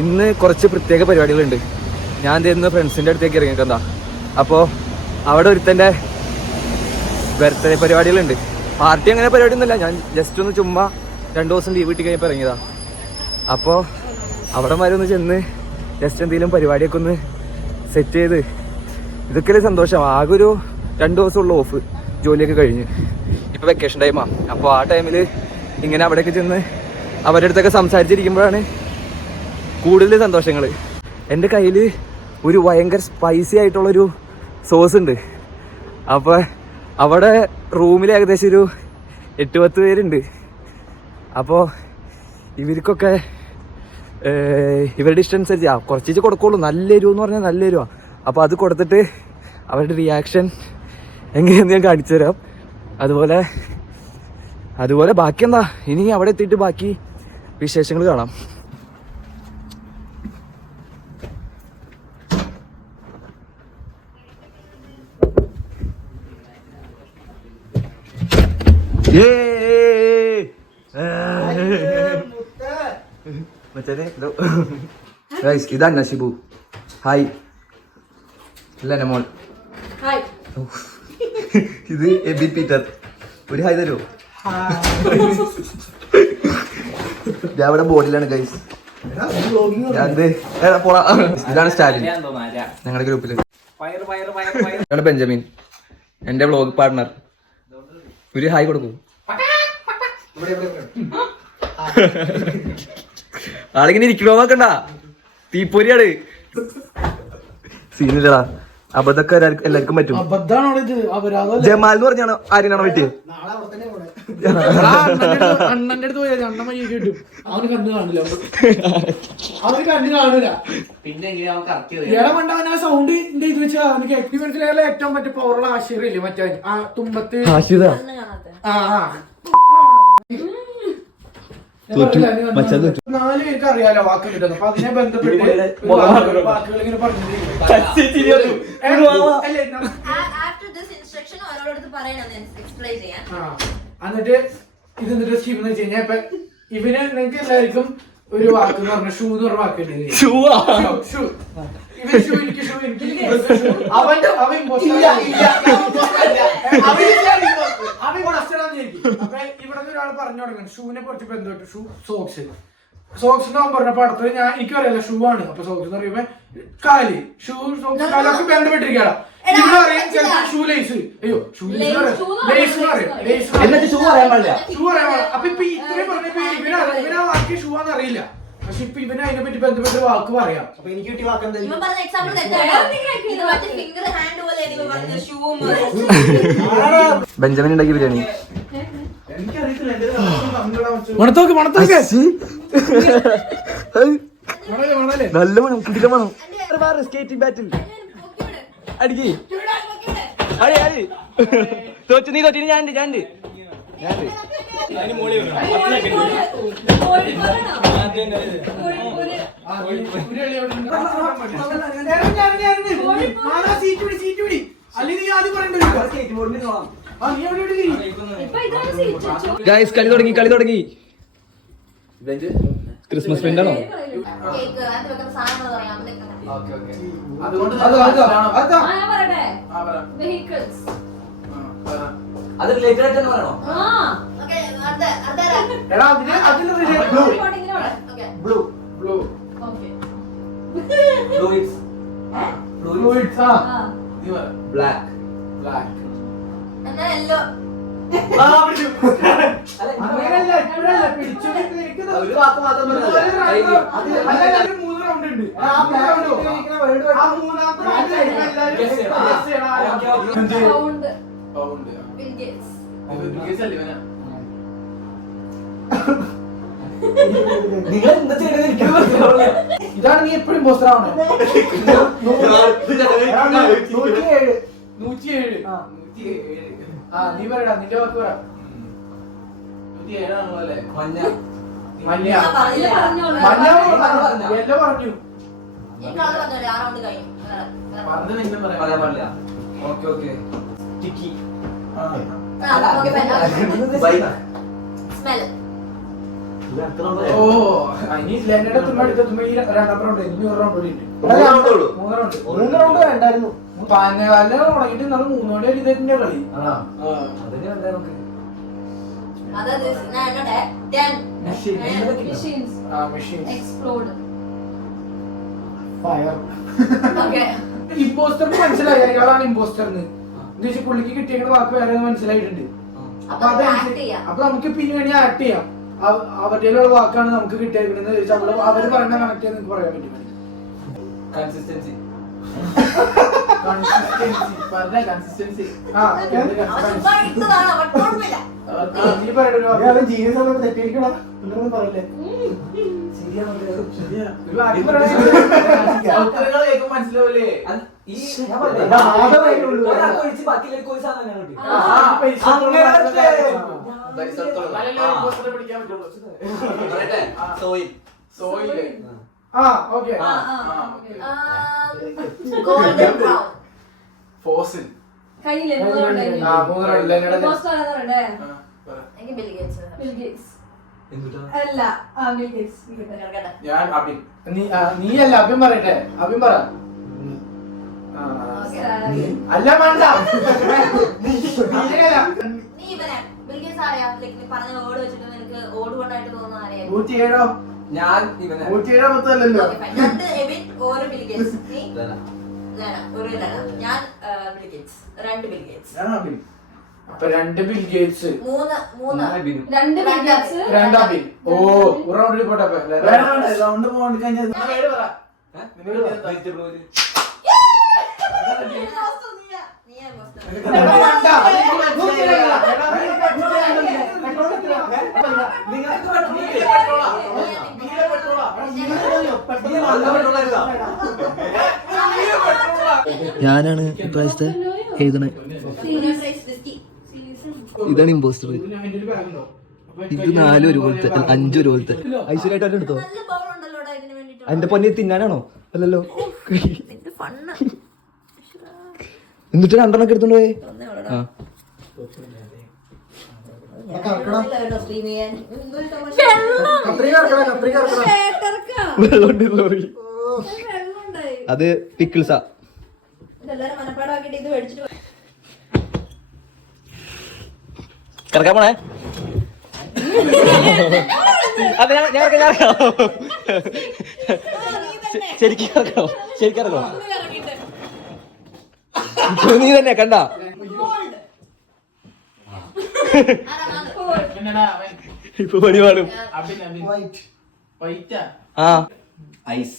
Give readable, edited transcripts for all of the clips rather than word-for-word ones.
ഇന്ന് കുറച്ച് പ്രത്യേക പരിപാടികളുണ്ട്. ഞാൻ ഇന്ന് ഫ്രണ്ട്സിൻ്റെ അടുത്തേക്ക് ഇറങ്ങിയിട്ടെന്താ. അപ്പോൾ അവിടെ ഒരുത്തൻ്റെ ബർത്ത്ഡേ പരിപാടികളുണ്ട്. പാർട്ടി അങ്ങനെ പരിപാടിയൊന്നുമില്ല, ഞാൻ ജസ്റ്റ് ഒന്ന് ചുമ്മാ 2 ദിവസം ലീവ് കിട്ടി കഴിഞ്ഞപ്പോൾ ഇറങ്ങിയതാണ്. അപ്പോൾ അവിടെ വരെ ഒന്ന് ചെന്ന് ജസ്റ്റ് എന്തെങ്കിലും പരിപാടിയൊക്കെ ഒന്ന് സെറ്റ് ചെയ്ത് ഇതൊക്കെ സന്തോഷം. ആകെ ഒരു 2 ദിവസമുള്ള ഓഫ്, ജോലിയൊക്കെ കഴിഞ്ഞ് ഇപ്പോൾ വെക്കേഷൻ ടൈമാണ്. അപ്പോൾ ആ ടൈമിൽ ഇങ്ങനെ അവിടെയൊക്കെ ചെന്ന് അവരുടെ അടുത്തൊക്കെ സംസാരിച്ചിരിക്കുമ്പോഴാണ് കൂടുതൽ സന്തോഷങ്ങൾ. എൻ്റെ കയ്യിൽ ഒരു ഭയങ്കര സ്പൈസി ആയിട്ടുള്ളൊരു സോസ് ഉണ്ട്. അപ്പോൾ അവിടെ റൂമിൽ ഏകദേശം ഒരു 8-10 പേരുണ്ട്. അപ്പോൾ ഇവർക്കൊക്കെ ഇവരുടെ ഇഷ്ടം അനുസരിച്ച് കുറച്ച് കൊടുക്കുള്ളൂ. നല്ല എരിവ് എന്ന് പറഞ്ഞാൽ നല്ല എരിവാണ്. അപ്പോൾ അത് കൊടുത്തിട്ട് അവരുടെ റിയാക്ഷൻ എങ്ങനെയെന്ന് ഞാൻ കാണിച്ചു തരാം. അതുപോലെ ബാക്കി എന്താ, ഇനി അവിടെ എത്തിയിട്ട് ബാക്കി വിശേഷങ്ങൾ കാണാം. ഇതാ നഷിബു. ഹായ്. അല്ല മോൾ. ഇത് എബി പീറ്റർ. ഒരു ഹായ് തരുമോ? അവിടെ ബോർഡിലാണ് ഗൈസ്. ഇതാണ് സ്റ്റാലിൻ ഞങ്ങളുടെ ഗ്രൂപ്പില്. ഇതാണ് ബെഞ്ചമിൻ, എന്റെ വ്ളോഗ് പാർട്ണർ. ഒരു ഹായ് കൊടുക്കൂ. ആളിങ്ങനെ ഇരിക്കണോ നോക്കണ്ട, തീപ്പൊരിയാണ്. സീനില്ലടാ, അബദ്ധമൊക്കെ എല്ലാവർക്കും പറ്റും. ജമാൽ എന്ന് പറഞ്ഞാണോ ആരെയാണോ പറ്റിയത്? അണ്ണന്റെ അടുത്ത് പോയാൽ അണ്ണ മയ്യ കിട്ടും. അവന് കണ്ണു കാണില്ല, അവന് കണ്ണു കാണൂല. പിന്നെ അവൻ ആ സൗണ്ടിന്റെ ഇത് വെച്ചാൽ അവനക്ക് എക്സ്പീരിയൻസിലെ ഏറ്റവും മറ്റേ പവറുള്ള ആശീറില്ലേ, മറ്റേ ആ തുമ്പത്ത്. ആ 4 പേർക്ക് അറിയാലോ വാക്ക് കിട്ടുന്നു. അപ്പൊ അതിനെ ബന്ധപ്പെട്ട് വാക്കുകൾ ഇങ്ങനെ പറഞ്ഞു. എന്നിട്ട് ഇത് എന്നിട്ട് സ്കീം എന്ന് വെച്ച് കഴിഞ്ഞാൽ ഇപ്പൊ ഇവന് നിങ്ങൾക്ക് എല്ലാവർക്കും ഒരു വാക്ക് എന്ന് പറഞ്ഞ ഷൂ എന്ന് പറഞ്ഞ വാക്കുണ്ട്. അപ്പൊ ഇവിടെ ഒരാൾ പറഞ്ഞു തുടങ്ങുന്നു ഷൂവിനെ കുറിച്ച് ബന്ധപ്പെട്ട്. ഷൂ സോക്സ് എന്ന് പറഞ്ഞപ്പോ അടുത്തത് എനിക്കും അറിയാലോ ഷൂ ആണ്. അപ്പൊ സോക്സ് എന്ന് പറയുമ്പോ കാല്, ഷൂ സോക്സ് കാലൊക്കെ ബന്ധപ്പെട്ടിരിക്കുകയാണ്. ഇവിടെ അറിയാം ചിലപ്പോ ഷൂ ലേസ്. അയ്യോ ഷൂ ലേസ് ഷൂ പറയാൻ പാടില്ല. അപ്പൊ ഇപ്പൊ ഇത്രയും പറഞ്ഞപ്പോ ഇവനാ വാക്ക് ഷൂ ആണെന്ന് അറിയില്ല. പക്ഷെ ഇപ്പൊ ഇവന് അതിനെ പറ്റി ബന്ധപ്പെട്ട വാക്ക് പറയാം. അപ്പൊ എനിക്ക് കിട്ടിയ വാക്ക് ബെഞ്ചമിൻ ഉണ്ടാക്കി ബിരിയാണി. നല്ല മണം, കുട്ടിയുടെ മണം. സ്കേറ്റിംഗ് ബാറ്റിൽ അടിക്ക്. തോറ്റു നീ തോറ്റി. ഞാനുണ്ട്. ഗൈസ് കളി തുടങ്ങി. ക്രിസ്മസ് ഫ്രണ്ട് ആണോ? അത് റിലേറ്റഡ് ആയിട്ട് തന്നെ പറയണോ? ഇതാണ് നീ എപ്പോഴും പോസ്റ്റർ ആവണേ. 107. നീ പറയടാ, നിന്റെ വാക്ക് പറ. മഞ്ഞ എല്ലോ പറഞ്ഞു. ഓ ഇനി ലെന്നയുടെ എത്തുമ്പോ അടുത്തെത്തുമ്പോ ഈ രണ്ടാം റൗണ്ട് ഇനി ഒരു റൗണ്ട് കൂടി ഉണ്ട്. മൂന്ന് റൗണ്ട് വേണ്ടായിരുന്നു. പാനകാലില് തുടങ്ങിയിട്ട് ഇന്നാണ് 3 മണി വരെ ഇതിന്റെ കളി. ഇമ്പോസ്റ്റർക്ക് മനസ്സിലായി അയാളാണ് ഇമ്പോസ്റ്റർ എന്ന്. എന്താ പുള്ളിക്ക് കിട്ടിയ വാക്ക് വേറെ മനസ്സിലായിട്ടുണ്ട്. അപ്പൊ നമുക്ക് പിന്നെ വേണി ആക്ട് ചെയ്യാം. അവരുടെ വാക്കാണ് നമുക്ക് കിട്ടിയിരിക്കുന്നത് ചോദിച്ചാൽ അവര് പറയുന്ന കണക്ട് ചെയ്യാൻ നിങ്ങൾക്ക് പറയാൻ പറ്റും. കൺസിസ്റ്റൻസി പറഞ്ഞ കൺസിസ്റ്റൻസി ജീവിതം തെറ്റിയിരിക്കണം എന്നൊന്നും പറയില്ലേ. മനസ്സിലാവില്ലേ ഫോസിൽ നീയല്ല അഭ്യം പറയട്ടെ. അഭ്യം പറ. അല്ല വേണ്ട ോ ഞാൻ അപ്പൊ 2 ബിൽ ഗേറ്റ്സ് 2 അബിൻ. ഓ ഒരു റൗണ്ടിൽ പോട്ടെ. റൗണ്ട് പോകണ്ട കഴിഞ്ഞാൽ ഞാനാണ് ഇപ്രാവശ്യത്തെ എഴുതണേ. ഇതാണ് ഇമ്പോസ്റ്റർ. ഇത് 4 ഒരുപോലത്തെ 5 ഒരുപോലത്തെ. ഐശ്വര്യമായിട്ട് എടുത്തോ. അതിന്റെ പൊന്നി തിന്നാനാണോ? അല്ലല്ലോ. എന്നിട്ട് 2 എണ്ണം എടുത്തോണ്ട് പോയി. അത് പിക്കിൾസാ. കിടക്കാൻ പോണേ. അതെ ഞാൻ ശരിക്കും ഇറക്കണം. ശരിക്കും ഇറക്കണം. നീ തന്നെ കണ്ട ഇപ്പൊ പണി പാടും. ആ ഐസ്.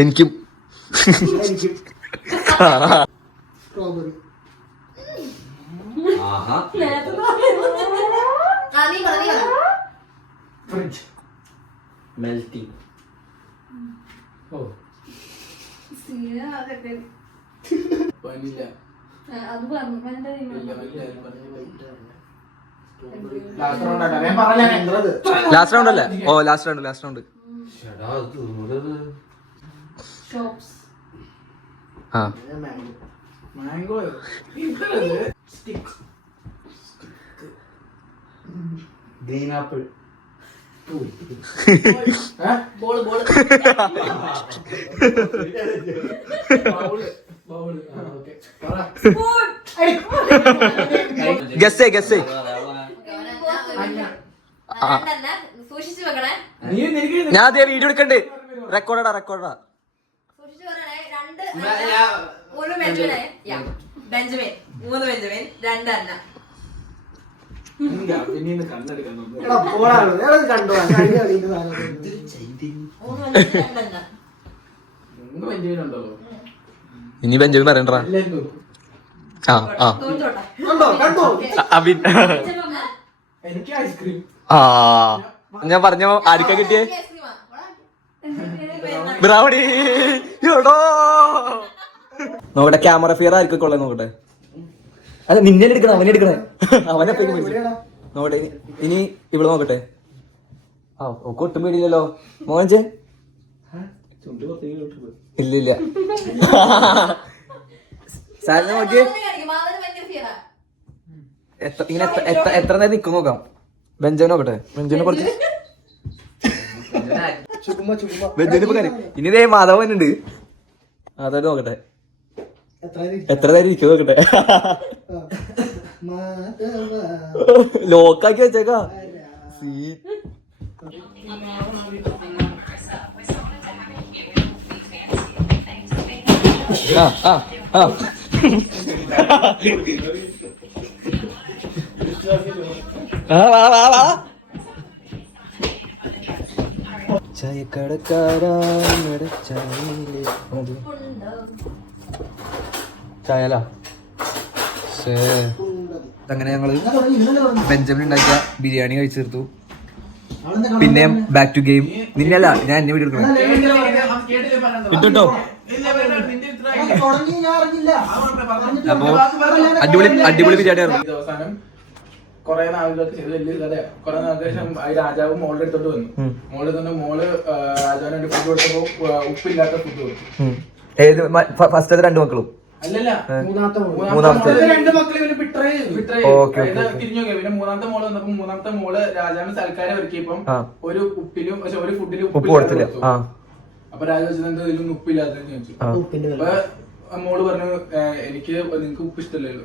എനിക്കും മെൽറ്റിംഗ്. ലാസ്റ്റ് റൗണ്ട് അല്ലേ? ഓ ലാസ്റ്റ് റൗണ്ട്. ആ മാംഗോ ഗ്രീൻ ആപ്പിൾ ഗസ്സേ ഞാൻ അതേ വീഡിയോ എടുക്കണ്ട്. റെക്കോർഡാ ബെഞ്ചമിൻ 3 ബെഞ്ചമിൻ 2 അന്ന. ഇനി ബെഞ്ചമിൻ പറയണ്ടാ. അബിൻ എനിക്ക് ഐസ്ക്രീം. ഞാൻ പറഞ്ഞോ ആർക്കാ കിട്ടിയേ? ബ്രൗണി. നോക്കട്ടെ ക്യാമറ ഫിയർ ആർക്കൊക്കെ ഉള്ളത് നോക്കട്ടെ. അല്ല നിന്നെ എടുക്കണേ അവനെ എടുക്കണേ അവനെ നോക്കട്ടെ ഇനി ഇവിടെ നോക്കട്ടെ ആ ഒക്കെ ഒട്ടും പേടിയില്ലല്ലോ മോഹൻജെ ഇല്ലില്ല സാറിനെ നോക്കിയേ ഇങ്ങനെ എത്ര നേരം നിക്കും നോക്കാം ബെഞ്ചമിനെ നോക്കട്ടെ ബെഞ്ചമിനെ കുറച്ച് ബെഞ്ചമിന് ഇപ്പൊ കാര്യം ഇനി ഇതേ മാധവൻ ഉണ്ട് അതൊരു നോക്കട്ടെ എത്ര നേരം ഇരിക്കും നോക്കട്ടെ ലോക്കാക്കി വെച്ചേക്കാ ചായല അങ്ങനെ ഞങ്ങള് ബെഞ്ചമിൻ ഉണ്ടാക്കിയ ബിരിയാണി കഴിച്ചു തീർത്തു പിന്നെ ബാക്ക് ടു ഗെയിം നിന്നല്ല ഞാൻ എന്നെ വീഡിയോ എടുക്കണം കിട്ടോ അപ്പൊ അടിപൊളി ബിരിയാണി ആയിരുന്നു അവസാനം കൊറേ നാളുകൾക്ക് ചെയ്ത് വലിയ കഥയാ കൊറേ നാൾക്ക് ശേഷം രാജാവ് മോളുടെ എടുത്തോട്ട് വന്നു മോള് തന്നെ മോള് രാജാവിന് ഫുഡ് കൊടുത്തപ്പോ ഉപ്പില്ലാത്ത ഫുഡ് കൊടുത്തു ഏത് ഫസ്റ്റ് രണ്ട് മക്കളും അല്ലല്ല മൂന്നാമത്തെ രണ്ട് മക്കളെ തിരിഞ്ഞു നോക്കിയ പിന്നെ മൂന്നാമത്തെ മോള് വന്നപ്പോ മൂന്നാമത്തെ മോള് രാജാവിന് സൽക്കാരം ഒരുക്കിയപ്പം ഒരു ഉപ്പിലും പക്ഷെ ഒരു ഫുഡിലും ഉപ്പ് കൊടുത്തില്ല അപ്പൊ രാജാവ് വെച്ചത് ഇതിലൊന്നും ഉപ്പില്ലാത്തെന്ന് ചോദിച്ചു അപ്പൊ മോള് പറഞ്ഞു എനിക്ക് നിങ്ങക്ക് ഉപ്പ് ഇഷ്ടമല്ലല്ലോ.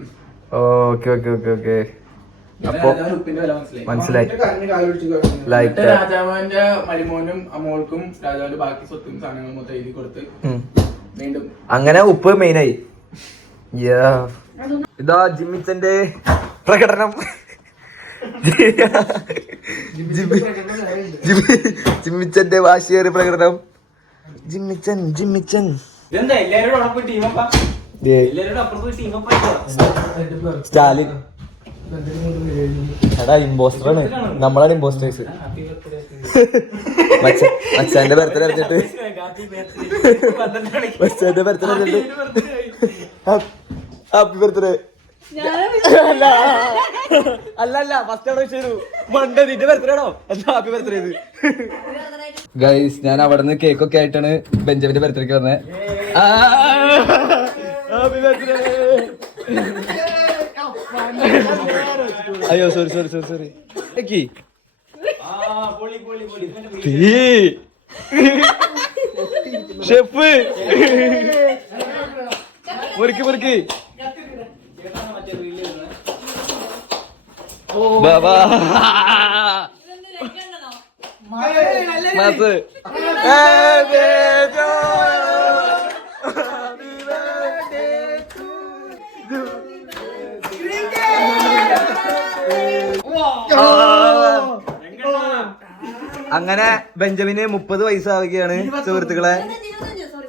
ഓക്കെ ഓക്കെ ഓക്കെ ഓക്കെ അപ്പൊ ഉപ്പിന്റെ വില മനസ്സിലായി. രാജാവിന്റെ മരുമോനും അമ്മോൾക്കും രാജാവിന്റെ ബാക്കി സ്വത്തും സാധനങ്ങളും മൊത്തം എഴുതി കൊടുത്ത് വീണ്ടും അങ്ങനെ ഉപ്പ് മെയിനായി. ഇതാ ജിമ്മിച്ചന്റെ പ്രകടനം. ജിമ്മിച്ചന്റെ വാശിയേറിയ പ്രകടനം. ജിമ്മിച്ചൻ സ്റ്റാലിൻ എടാ ഇമ്പോസ്റ്ററാണ്, നമ്മളാണ് ഇമ്പോസ്റ്റേഴ്സ്. മച്ചാന്റെ ബർത്ത്ഡേ അറിഞ്ഞിട്ട് മച്ചാന്റെ ബർത്ത്ഡേ അറിഞ്ഞിട്ട് ഹാപ്പി ബർത്ത്ഡേ അല്ല ഫസ്റ്റ് അവിടെ ചെയ്തു മണ്ട നിന്റെ ബർത്ത്ഡേ ആണോ എന്താ ഹാപ്പി ബർത്ത്ഡേ ഇത്. ഗൈസ് ഞാൻ അവിടെ നിന്ന് കേക്കൊക്കെ ആയിട്ടാണ് ബെഞ്ചമിന്റെ ബർത്ത്ഡേക്ക് വന്നത്. Happy birthday. അയ്യോ സോറി ഷെഫ് മുറുക്കി ബാബാ മാസ് അങ്ങനെ ബെഞ്ചമിന് 30 വയസ്സാവുകയാണ് സുഹൃത്തുക്കളെ.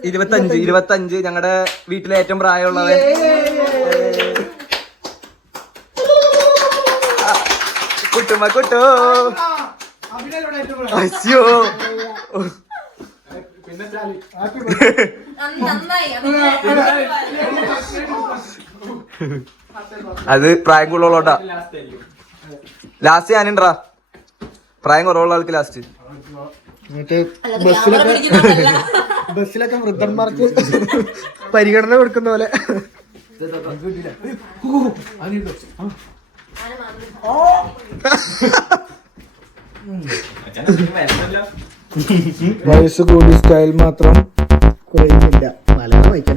25 ഞങ്ങളുടെ വീട്ടിലെ ഏറ്റവും പ്രായമുള്ളവൻ. കുട്ടോ അയ്യോ അത് പ്രായം കൂടുതലോട്ടാ. ലാസ്റ്റ് ഞാനുണ്ടാ പ്രായം കുറവുള്ള ആൾക്ക് ലാസ്റ്റ്. ബസ്സിലൊക്കെ വൃദ്ധന്മാർക്ക് പരിഗണന കൊടുക്കുന്ന പോലെ. വയസ്സ് കൂടി സ്റ്റൈൽ മാത്രം കുറയുന്നില്ല. മലയാളം വായിക്കാൻ